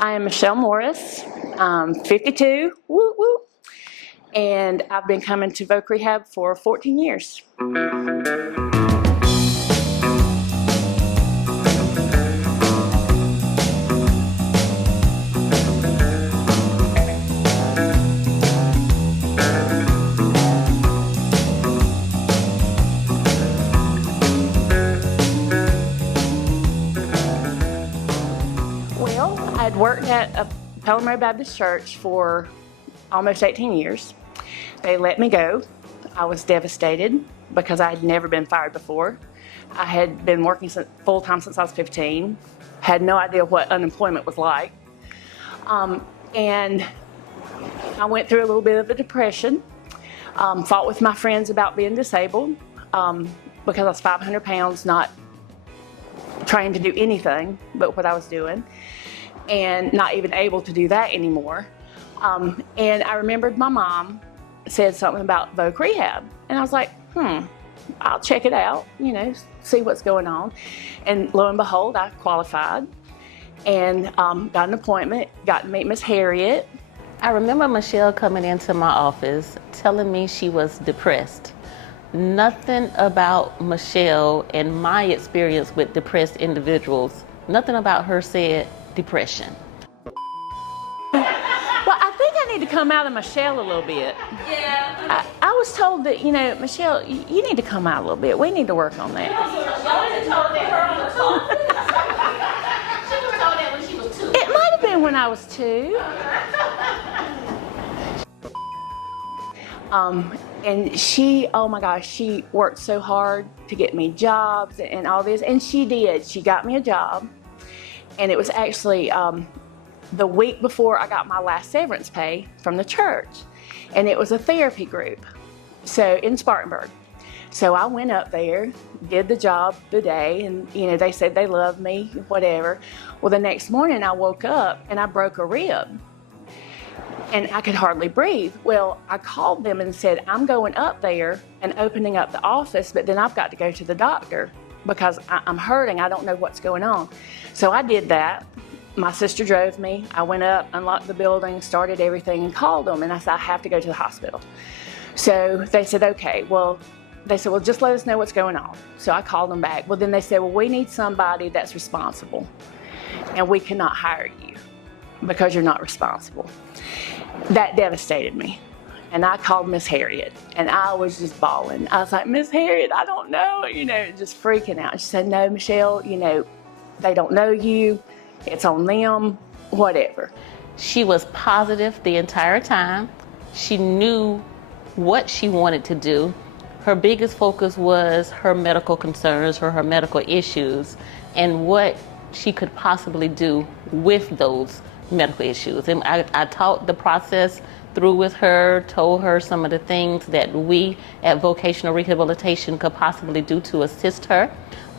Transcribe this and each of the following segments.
I am Michelle Morris. I'm 52, woo woo, and I've been coming to Voc Rehab for 14 years. I'd worked at a Pelham Baptist Church for almost 18 years. They let me go. I was devastated because I had never been fired before. I had been working full-time since I was 15, had no idea what unemployment was like. And I went through a little bit of a depression, fought with my friends about being disabled because I was 500 pounds, not trained to do anything but what I was doing, and not even able to do that anymore. And I remembered my mom said something about Voc Rehab, and I was like, I'll check it out, see what's going on. And lo and behold, I qualified and got an appointment, got to meet Miss Harriet. I remember Michelle coming into my office telling me she was depressed. Nothing about Michelle and my experience with depressed individuals, nothing about her said depression. Well, I think I need to come out of Michelle a little bit. Yeah. I was told that, Michelle, you need to come out a little bit. We need to work on that. She was told that when she was 2. It might have been when I was 2. And she, oh my gosh, she worked so hard to get me jobs and all this, and she did. She got me a job, and it was actually the week before I got my last severance pay from the church, and it was a therapy group, so in Spartanburg. So I went up there, did the job the day, and they said they loved me, whatever. Well, the next morning I woke up and I broke a rib. And I could hardly breathe. Well, I called them and said, I'm going up there and opening up the office, but then I've got to go to the doctor because I'm hurting. I don't know what's going on. So I did that. My sister drove me. I went up, unlocked the building, started everything, and called them. And I said, I have to go to the hospital. So they said, okay. Well, they said, well, just let us know what's going on. So I called them back. Well, then they said, well, we need somebody that's responsible, and we cannot hire you because you're not responsible. That devastated me. And I called Miss Harriet, and I was just bawling. I was like, Miss Harriet, I don't know, just freaking out. She said, no, Michelle, they don't know you. It's on them, whatever. She was positive the entire time. She knew what she wanted to do. Her biggest focus was her medical concerns or her medical issues and what she could possibly do with those medical issues. And I taught the process through with her, told her some of the things that we at Vocational Rehabilitation could possibly do to assist her.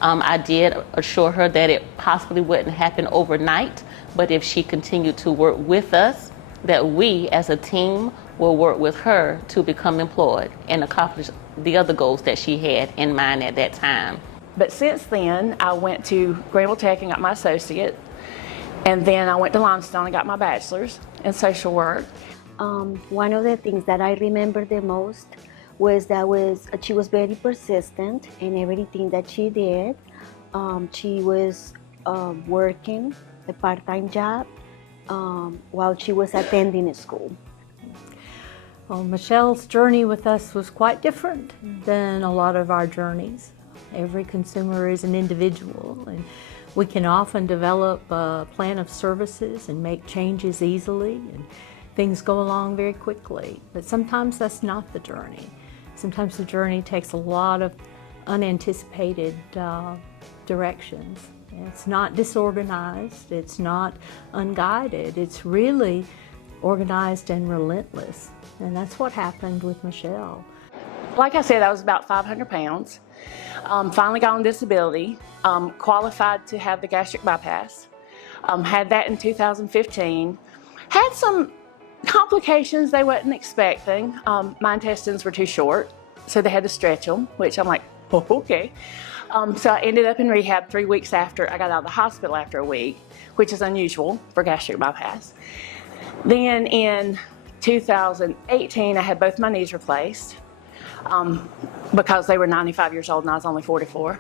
I did assure her that it possibly wouldn't happen overnight, but if she continued to work with us, that we as a team will work with her to become employed and accomplish the other goals that she had in mind at that time. But since then, I went to Greenville Tech and got my associate. And then I went to Limestone and got my bachelor's in social work. One of the things that I remember the most was that she was very persistent in everything that she did. She was working a part-time job while she was attending school. Well, Michelle's journey with us was quite different than a lot of our journeys. Every consumer is an individual, and we can often develop a plan of services and make changes easily, and things go along very quickly. But sometimes that's not the journey. Sometimes the journey takes a lot of unanticipated directions. It's not disorganized, it's not unguided, it's really organized and relentless. And that's what happened with Michelle. Like I said, I was about 500 pounds. Finally got on disability, qualified to have the gastric bypass. Had that in 2015. Had some complications they wasn't expecting. My intestines were too short, so they had to stretch them, which I'm like, oh, okay. So I ended up in rehab 3 weeks after I got out of the hospital after a week, which is unusual for gastric bypass. Then in 2018, I had both my knees replaced because they were 95 years old and I was only 44.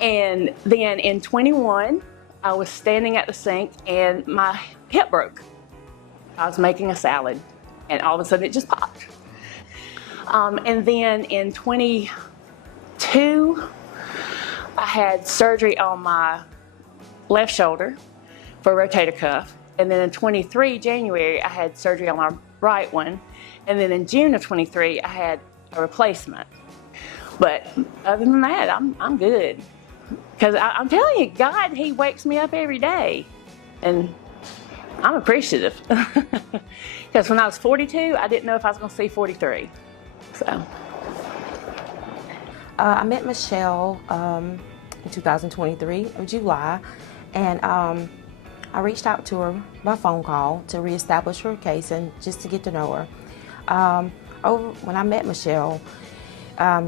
And then in 21, I was standing at the sink and my hip broke. I was making a salad and all of a sudden it just popped. And then in 22, I had surgery on my left shoulder for a rotator cuff. And then in 23, January, I had surgery on my right one. And then in June of 23, I had a replacement. But other than that, I'm good. Because I'm telling you, God, He wakes me up every day. And I'm appreciative. Because when I was 42, I didn't know if I was going to see 43. So. I met Michelle in 2023 of July, and I reached out to her by phone call to reestablish her case and just to get to know her. When I met Michelle,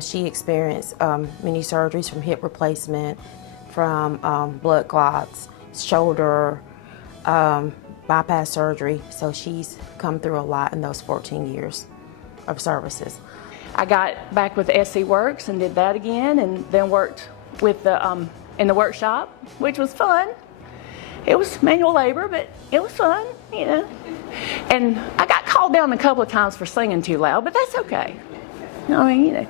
she experienced many surgeries, from hip replacement, from blood clots, shoulder, bypass surgery. So she's come through a lot in those 14 years of services. I got back with SC Works and did that again, and then worked with the in the workshop, which was fun. It was manual labor, but it was fun, you know. And I got called down a couple of times for singing too loud, but that's okay. I mean, you know.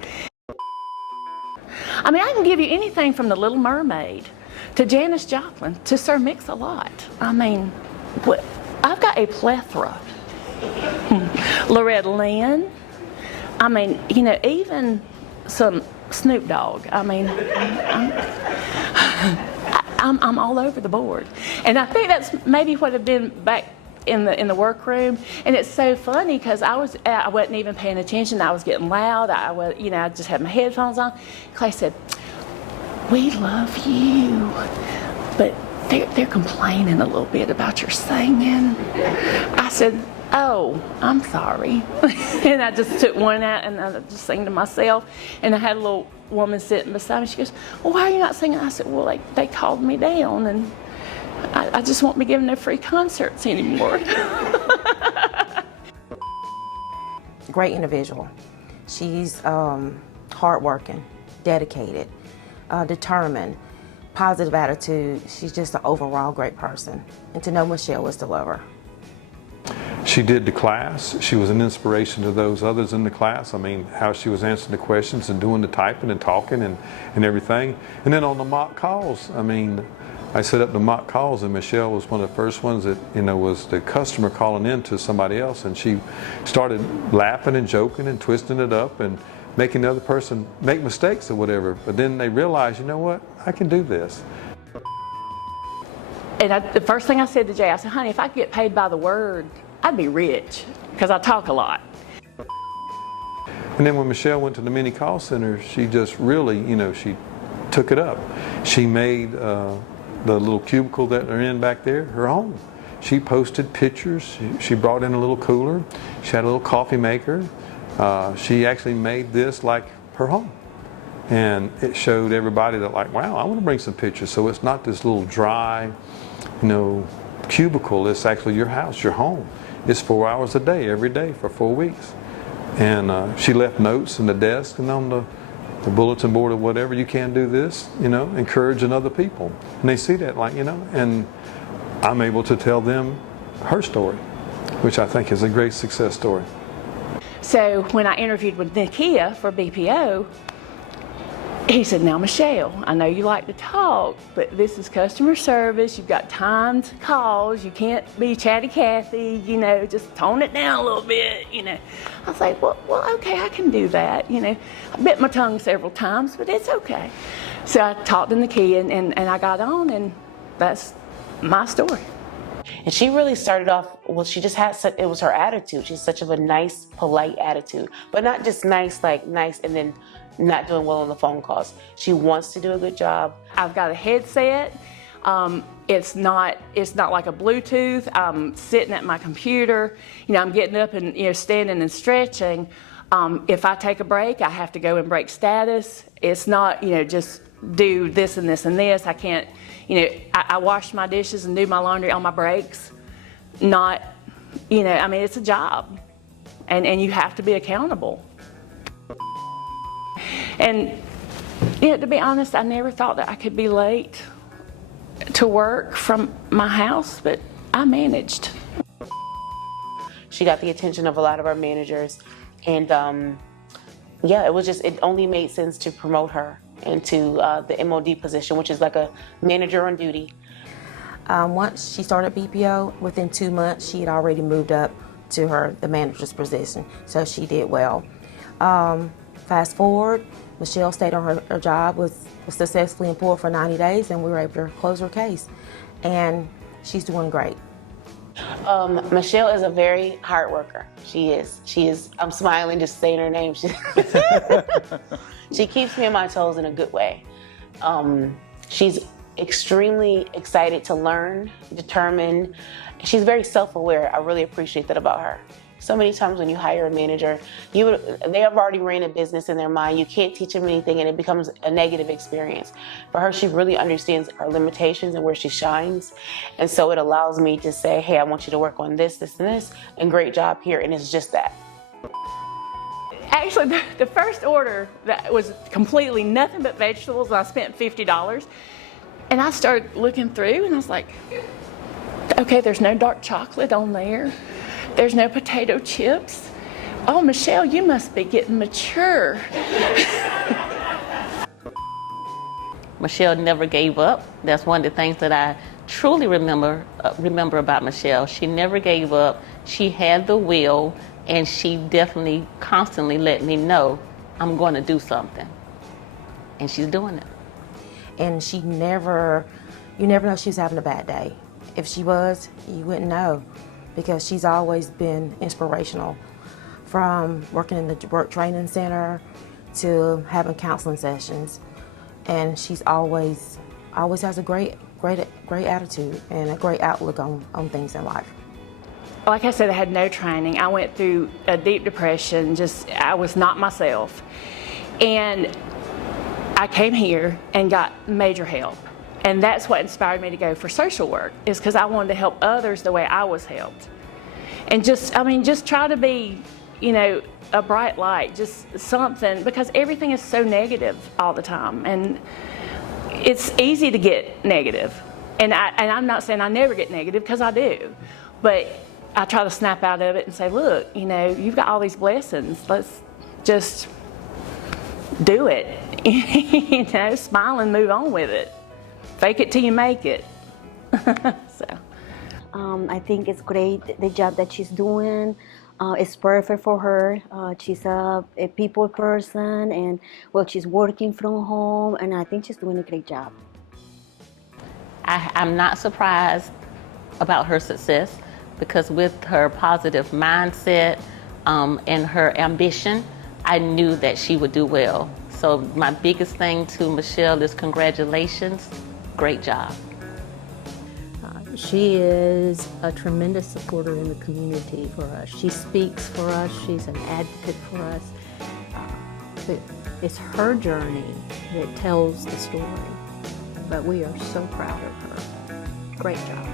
I mean, I can give you anything from The Little Mermaid to Janis Joplin to Sir Mix-a-Lot. I mean, I've got a plethora. Loretta Lynn. I mean, you know, even some Snoop Dogg. I mean, I'm all over the board. And I think that's maybe what had been back in the workroom. And it's so funny because I wasn't even paying attention. I was getting loud. I just had my headphones on. Clay said, "We love you, but they're complaining a little bit about your singing." I said, "Oh, I'm sorry." And I just took one out and I just sang to myself. And I had a little woman sitting beside me. She goes, "Well, why are you not singing?" I said, "Well, they called me down and I just won't be giving no free concerts anymore." Great individual. She's hardworking, dedicated, determined, positive attitude. She's just an overall great person. And to know Michelle was to love her. She did the class. She was an inspiration to those others in the class. I mean, how she was answering the questions and doing the typing and talking and everything. And then on the mock calls, I mean, I set up the mock calls, and Michelle was one of the first ones that, you know, was the customer calling in to somebody else, and she started laughing and joking and twisting it up and making the other person make mistakes or whatever. But then they realized, you know what, I can do this. And the first thing I said to Jay, I said, "Honey, if I could get paid by the word, I'd be rich," because I talk a lot. And then when Michelle went to the mini call center, she just really, you know, she took it up. She made the little cubicle that they're in back there her home. She posted pictures. She brought in a little cooler. She had a little coffee maker. She actually made this like her home. And it showed everybody that, like, wow, I want to bring some pictures. So it's not this little dry, you know, cubicle. It's actually your house, your home. It's 4 hours a day, every day for 4 weeks. And she left notes in the desk and on the bulletin board or whatever. You can do this, you know, encouraging other people. And they see that, like, you know, and I'm able to tell them her story, which I think is a great success story. So when I interviewed with Nikia for BPO, he said, "Now, Michelle, I know you like to talk, but this is customer service. You've got timed calls. You can't be chatty Cathy, you know, just tone it down a little bit, you know." I was like, well, okay, I can do that, you know. I bit my tongue several times, but it's okay. So I talked to Nikia and I got on, and that's my story. And she really started off, well, she just had it was her attitude. She's such of a nice, polite attitude, but not just nice, like nice and then not doing well on the phone calls. She wants to do a good job. I've got a headset. It's not like a Bluetooth. I'm sitting at my computer. You know, I'm getting up and, you know, standing and stretching. If I take a break, I have to go and break status, It's not, just do this and this and this. I can't, I wash my dishes and do my laundry on my breaks. Not, it's a job. And you have to be accountable. And, to be honest, I never thought that I could be late to work from my house, but I managed. She got the attention of a lot of our managers, and it only made sense to promote her into the MOD position, which is like a manager on duty. Once she started BPO, within 2 months, she had already moved up to the manager's position, so she did well. Fast forward, Michelle stayed on her job, was successfully employed for 90 days, and we were able to close her case. And she's doing great. Michelle is a very hard worker. She is. I'm smiling just saying her name. She keeps me on my toes in a good way. She's extremely excited to learn, determined. She's very self-aware. I really appreciate that about her. So many times when you hire a manager, they have already ran a business in their mind. You can't teach them anything and it becomes a negative experience. For her, she really understands her limitations and where she shines. And so it allows me to say, hey, I want you to work on this, this, and this, and great job here. And it's just that. Actually, the first order that was completely nothing but vegetables, and I spent $50. And I started looking through and I was like, okay, there's no dark chocolate on there. There's no potato chips. Oh, Michelle, you must be getting mature. Michelle never gave up. That's one of the things that I truly remember about Michelle. She never gave up. She had the will, and she definitely constantly let me know, I'm going to do something. And she's doing it. And you never know she was having a bad day. If she was, you wouldn't know, because she's always been inspirational, from working in the work training center to having counseling sessions. And she's always has a great attitude and a great outlook on things in life. Like I said, I had no training. I went through a deep depression. I was not myself. And I came here and got major help. And that's what inspired me to go for social work, is because I wanted to help others the way I was helped. And just try to be, a bright light, just something, because everything is so negative all the time. And it's easy to get negative. And I'm not saying I never get negative, because I do. But I try to snap out of it and say, look, you've got all these blessings. Let's just do it. Smile and move on with it. Fake it till you make it. So. I think it's great, the job that she's doing. It's perfect for her. She's a people person, and she's working from home, and I think she's doing a great job. I'm not surprised about her success, because with her positive mindset and her ambition, I knew that she would do well. So my biggest thing to Michelle is congratulations. Great job. She is a tremendous supporter in the community for us. She speaks for us. She's an advocate for us. It's her journey that tells the story, but we are so proud of her. Great job.